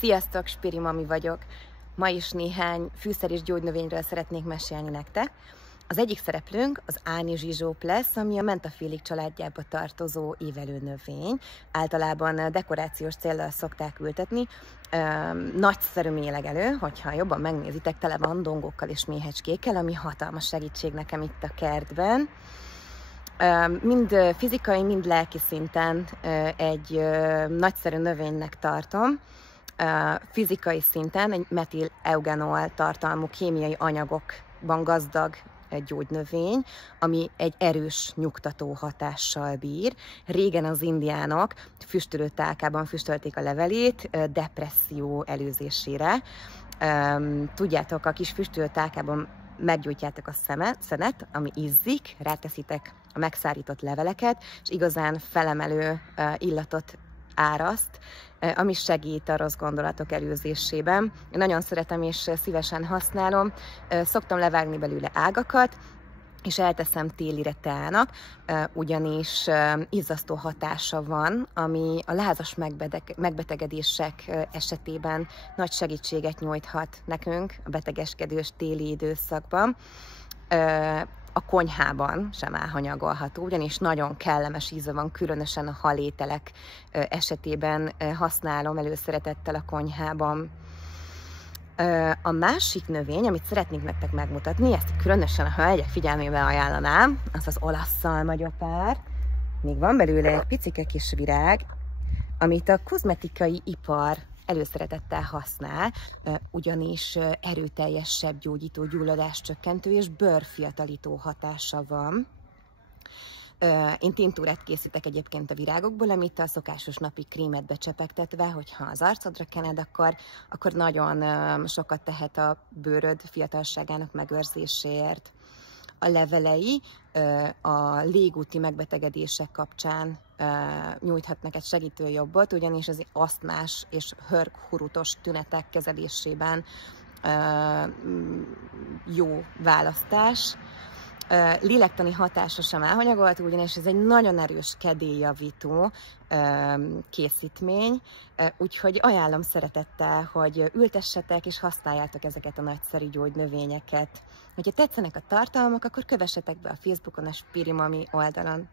Sziasztok, Spiri Mami vagyok. Ma is néhány fűszer és gyógynövényről szeretnék mesélni nektek. Az egyik szereplőnk az ánizsizsóp lesz, ami a mentafélik családjába tartozó évelő növény. Általában dekorációs céllal szokták ültetni. Nagyszerű mélegelő, hogyha jobban megnézitek, tele van dongókkal és méhecskékkel, ami hatalmas segítség nekem itt a kertben. Mind fizikai, mind lelki szinten egy nagyszerű növénynek tartom. Fizikai szinten egy metil-eugenol tartalmú kémiai anyagokban gazdag gyógynövény, ami egy erős nyugtató hatással bír. Régen az indiánok füstölő tálkában füstölték a levelét depresszió előzésére. Tudjátok, a kis füstölő tálkában meggyújtjátok a szenet, ami izzik, ráteszitek a megszárított leveleket, és igazán felemelő illatot áraszt, ami segít a rossz gondolatok előzésében. Én nagyon szeretem és szívesen használom. Szoktam levágni belőle ágakat, és elteszem télire teának, ugyanis izzasztó hatása van, ami a lázas megbetegedések esetében nagy segítséget nyújthat nekünk a betegeskedős téli időszakban. A konyhában sem elhanyagolható, ugyanis nagyon kellemes íze van, különösen a halételek esetében használom előszeretettel a konyhában. A másik növény, amit szeretnék nektek megmutatni, ezt különösen a hölgyek figyelmébe ajánlanám, az az olasz szalmagyopár. Még van belőle egy picike kis virág, amit a kozmetikai ipar előszeretettel használ, ugyanis erőteljesebb gyógyító, gyulladáscsökkentő és bőrfiatalító hatása van. Én tintúrát készítek egyébként a virágokból, amit a szokásos napi krémet becsepegtetve, hogyha az arcodra kened, akkor nagyon sokat tehet a bőröd fiatalságának megőrzéséért. A levelei a légúti megbetegedések kapcsán nyújthatnak egy segítő jobbot, ugyanis az asztmás és hörghurutos tünetek kezelésében jó választás. Lélektani hatása sem elhanyagolható, ugyanis ez egy nagyon erős kedélyjavító készítmény, úgyhogy ajánlom szeretettel, hogy ültessetek és használjátok ezeket a nagyszerű gyógynövényeket. Ha tetszenek a tartalmak, akkor kövessetek be a Facebookon, a Spiri Mami oldalon.